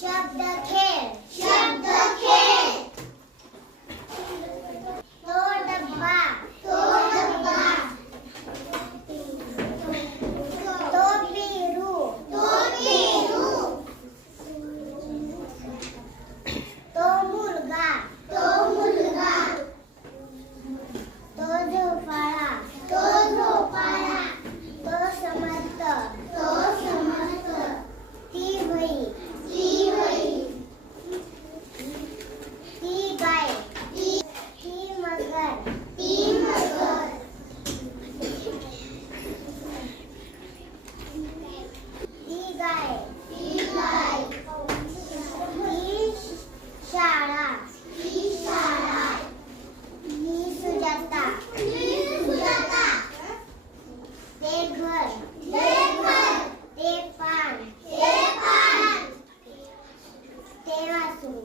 शब्दखेळ शब्दखेळ तो डब्बा तो पेरू तो मुलगा तो झोपाळा तो समर्थ ती वही ती गाय ती मगर ती गाय ती शाळा ही सुजाता ते घर ते पान ते वासरू